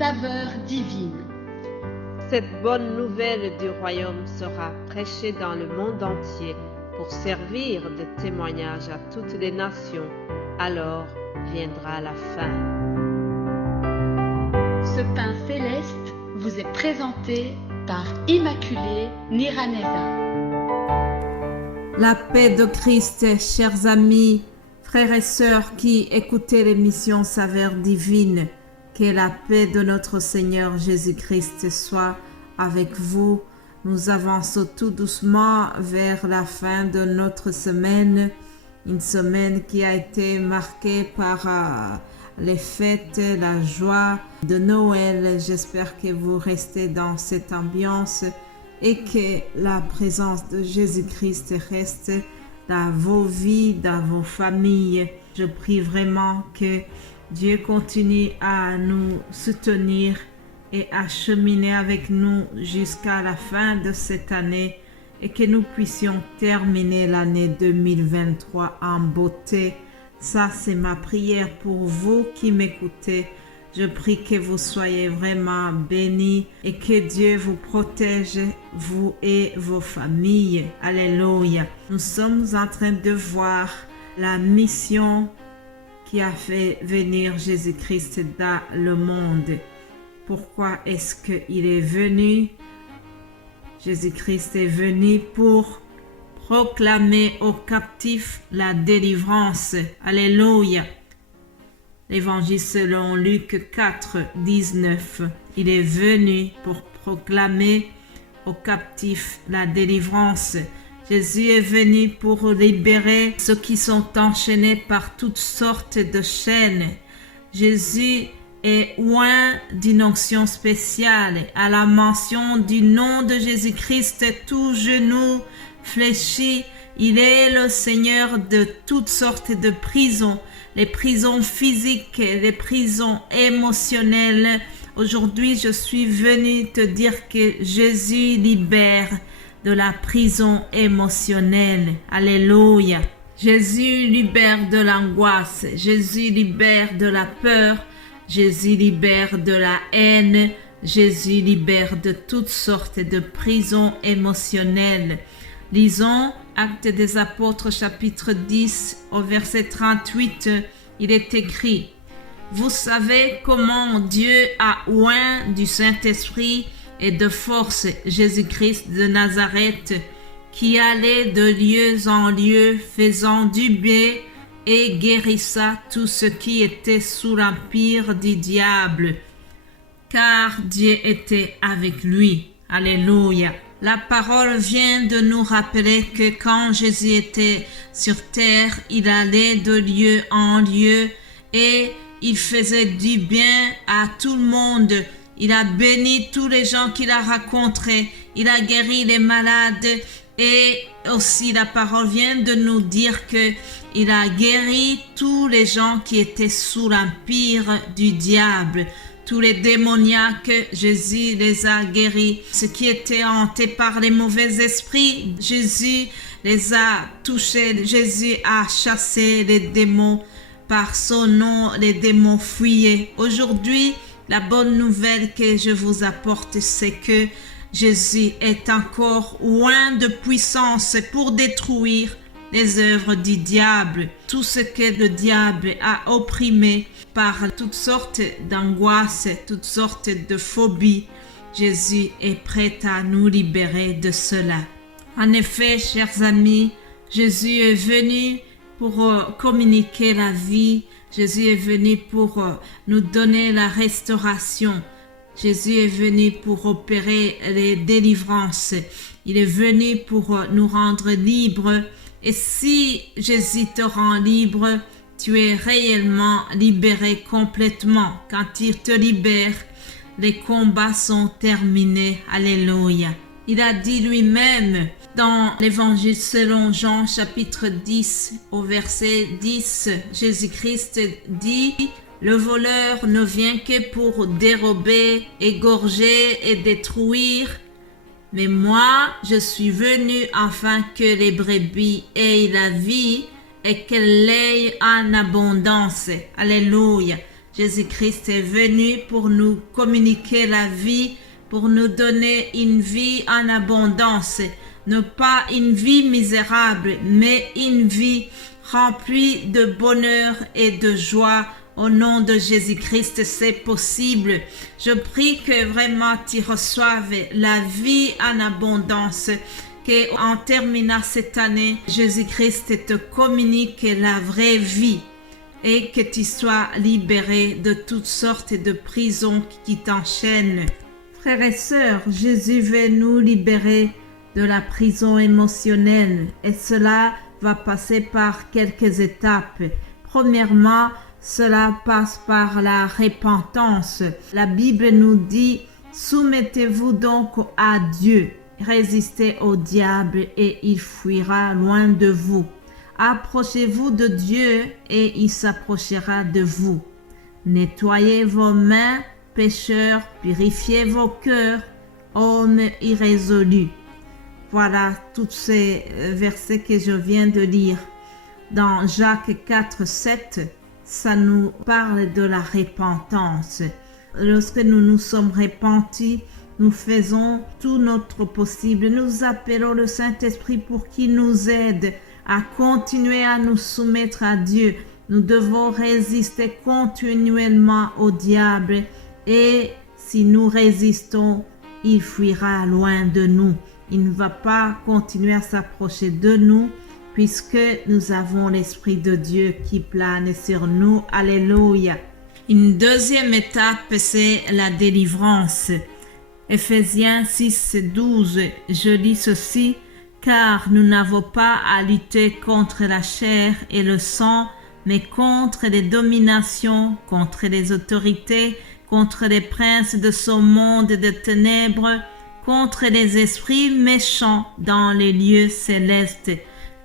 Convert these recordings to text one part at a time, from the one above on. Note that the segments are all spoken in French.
saveur divine. Cette bonne nouvelle du royaume sera prêchée dans le monde entier pour servir de témoignage à toutes les nations. Alors viendra la fin. Ce pain céleste vous est présenté par Immaculée Niraneza. La paix de Christ, chers amis, frères et sœurs qui écoutez l'émission Saveur divine, que la paix de notre Seigneur Jésus-Christ soit avec vous. Nous avançons tout doucement vers la fin de notre semaine, une semaine qui a été marquée par les fêtes, la joie de Noël. J'espère que vous restez dans cette ambiance et que la présence de Jésus-Christ reste dans vos vies, dans vos familles. Je prie vraiment que Dieu continue à nous soutenir et à cheminer avec nous jusqu'à la fin de cette année et que nous puissions terminer l'année 2023 en beauté. Ça, c'est ma prière pour vous qui m'écoutez. Je prie que vous soyez vraiment bénis et que Dieu vous protège, vous et vos familles. Alléluia. Nous sommes en train de voir la mission qui a fait venir Jésus-Christ dans le monde. Pourquoi est-ce qu'il est venu? Jésus-Christ est venu pour proclamer aux captifs la délivrance. Alléluia. L'évangile selon Luc 4, 19. Il est venu pour proclamer aux captifs la délivrance. Jésus est venu pour libérer ceux qui sont enchaînés par toutes sortes de chaînes. Jésus est oint d'une onction spéciale. À la mention du nom de Jésus-Christ, tout genou fléchit. Il est le Seigneur de toutes sortes de prisons, les prisons physiques, les prisons émotionnelles. Aujourd'hui, je suis venu te dire que Jésus libère de la prison émotionnelle. Alléluia. Jésus libère de l'angoisse. Jésus libère de la peur. Jésus libère de la haine. Jésus libère de toutes sortes de prisons émotionnelles. Lisons Actes des Apôtres chapitre 10 au verset 38. Il est écrit: Vous savez comment Dieu a oint du Saint-Esprit et de force Jésus-Christ de Nazareth, qui allait de lieu en lieu, faisant du bien et guérissant tous ceux qui étaient sous l'empire du diable, car Dieu était avec lui. Alléluia. La parole vient de nous rappeler que quand Jésus était sur terre, il allait de lieu en lieu et il faisait du bien à tout le monde. Il a béni tous les gens qu'il a rencontrés. Il a guéri les malades. Et aussi la parole vient de nous dire que il a guéri tous les gens qui étaient sous l'empire du diable. Tous les démoniaques, Jésus les a guéris. Ceux qui étaient hantés par les mauvais esprits, Jésus les a touchés. Jésus a chassé les démons. Par son nom, les démons fuyaient. Aujourd'hui, la bonne nouvelle que je vous apporte, c'est que Jésus est encore oint de puissance pour détruire les œuvres du diable. Tout ce que le diable a opprimé par toutes sortes d'angoisses, toutes sortes de phobies, Jésus est prêt à nous libérer de cela. En effet, chers amis, Jésus est venu pour communiquer la vie. Jésus est venu pour nous donner la restauration. Jésus est venu pour opérer les délivrances. Il est venu pour nous rendre libres. Et si Jésus te rend libre, tu es réellement libéré complètement. Quand il te libère, les combats sont terminés. Alléluia. Il a dit lui-même dans l'évangile selon Jean chapitre 10 au verset 10, Jésus-Christ dit: Le voleur ne vient que pour dérober, égorger et détruire. Mais moi, je suis venu afin que les brebis aient la vie et qu'elle l'ait en abondance. Alléluia. Jésus-Christ est venu pour nous communiquer la vie, pour nous donner une vie en abondance. Ne pas une vie misérable, mais une vie remplie de bonheur et de joie. Au nom de Jésus-Christ, c'est possible. Je prie que vraiment tu reçoives la vie en abondance, qu'en terminant cette année, Jésus-Christ te communique la vraie vie et que tu sois libéré de toutes sortes de prisons qui t'enchaînent. Frères et sœurs, Jésus veut nous libérer de la prison émotionnelle et cela va passer par quelques étapes. Premièrement, cela passe par la repentance. La Bible nous dit « Soumettez-vous donc à Dieu, résistez au diable et il fuira loin de vous. Approchez-vous de Dieu et il s'approchera de vous. Nettoyez vos mains, pécheurs, purifiez vos cœurs, hommes irrésolus. » Voilà tous ces versets que je viens de lire. Dans Jacques 4, 7, ça nous parle de la repentance. Lorsque nous nous sommes repentis, nous faisons tout notre possible. Nous appelons le Saint-Esprit pour qu'il nous aide à continuer à nous soumettre à Dieu. Nous devons résister continuellement au diable et si nous résistons, il fuira loin de nous. Il ne va pas continuer à s'approcher de nous puisque nous avons l'Esprit de Dieu qui plane sur nous. Alléluia. Une deuxième étape, c'est la délivrance. Éphésiens 6, 12, je lis ceci, « Car nous n'avons pas à lutter contre la chair et le sang, mais contre les dominations, contre les autorités, contre les princes de ce monde de ténèbres, contre les esprits méchants dans les lieux célestes. »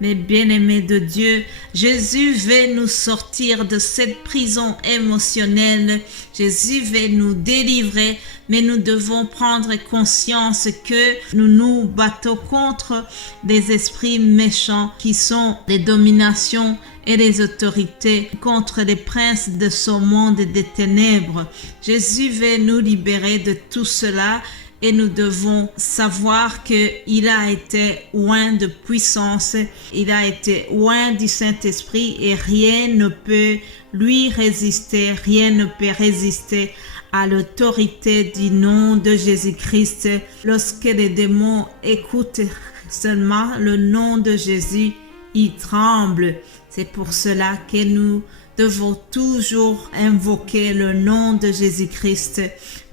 Mes bien-aimés de Dieu, Jésus veut nous sortir de cette prison émotionnelle. Jésus veut nous délivrer, mais nous devons prendre conscience que nous nous battons contre des esprits méchants qui sont les dominations et les autorités, contre les princes de ce monde des ténèbres. Jésus veut nous libérer de tout cela. Et nous devons savoir qu'il a été oint de puissance, il a été oint du Saint-Esprit et rien ne peut lui résister, rien ne peut résister à l'autorité du nom de Jésus-Christ. Lorsque les démons écoutent seulement le nom de Jésus, ils tremblent. C'est pour cela que nous devons toujours invoquer le nom de Jésus-Christ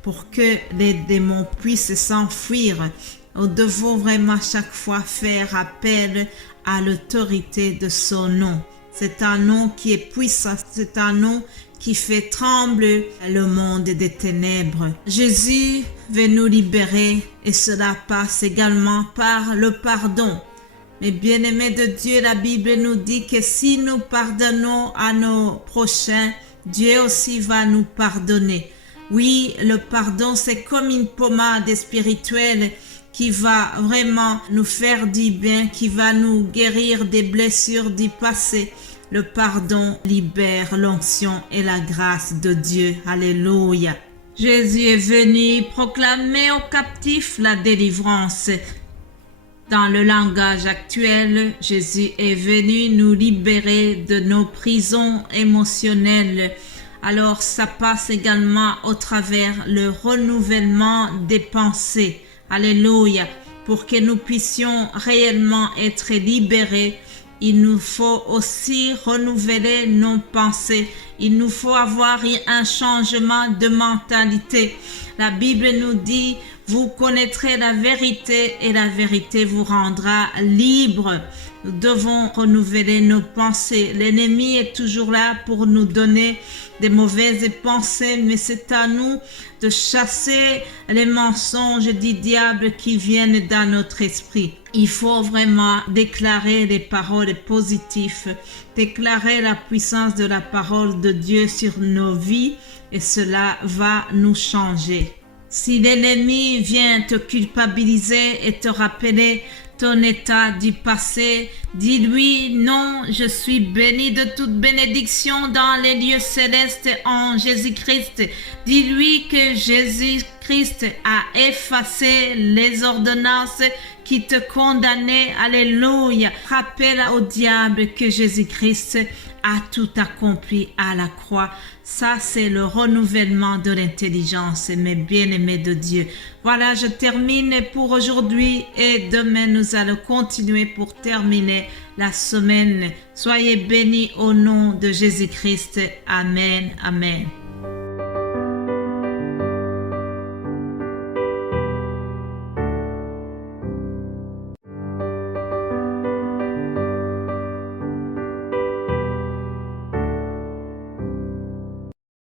pour que les démons puissent s'enfuir. Nous devons vraiment chaque fois faire appel à l'autorité de son nom. C'est un nom qui est puissant, c'est un nom qui fait trembler le monde des ténèbres. Jésus veut nous libérer et cela passe également par le pardon. Mais bien-aimés de Dieu, la Bible nous dit que si nous pardonnons à nos prochains, Dieu aussi va nous pardonner. Oui, le pardon, c'est comme une pommade spirituelle qui va vraiment nous faire du bien, qui va nous guérir des blessures du passé. Le pardon libère l'onction et la grâce de Dieu. Alléluia. Jésus est venu proclamer aux captifs la délivrance. Dans le langage actuel, Jésus est venu nous libérer de nos prisons émotionnelles. Alors ça passe également au travers le renouvellement des pensées. Alléluia. Pour que nous puissions réellement être libérés, il nous faut aussi renouveler nos pensées. Il nous faut avoir un changement de mentalité. La Bible nous dit, vous connaîtrez la vérité et la vérité vous rendra libre. Nous devons renouveler nos pensées. L'ennemi est toujours là pour nous donner des mauvaises pensées, mais c'est à nous de chasser les mensonges du diable qui viennent dans notre esprit. Il faut vraiment déclarer les paroles positives, déclarer la puissance de la parole de Dieu sur nos vies et cela va nous changer. Si l'ennemi vient te culpabiliser et te rappeler ton état du passé. Dis-lui, non, je suis béni de toute bénédiction dans les lieux célestes en Jésus-Christ. Dis-lui que Jésus-Christ a effacé les ordonnances qui te condamnaient. Alléluia. Rappelle au diable que Jésus-Christ a tout accompli à la croix. Ça, c'est le renouvellement de l'intelligence, mes bien-aimés de Dieu. Voilà, je termine pour aujourd'hui et demain, nous allons continuer pour terminer la semaine. Soyez bénis au nom de Jésus-Christ. Amen. Amen.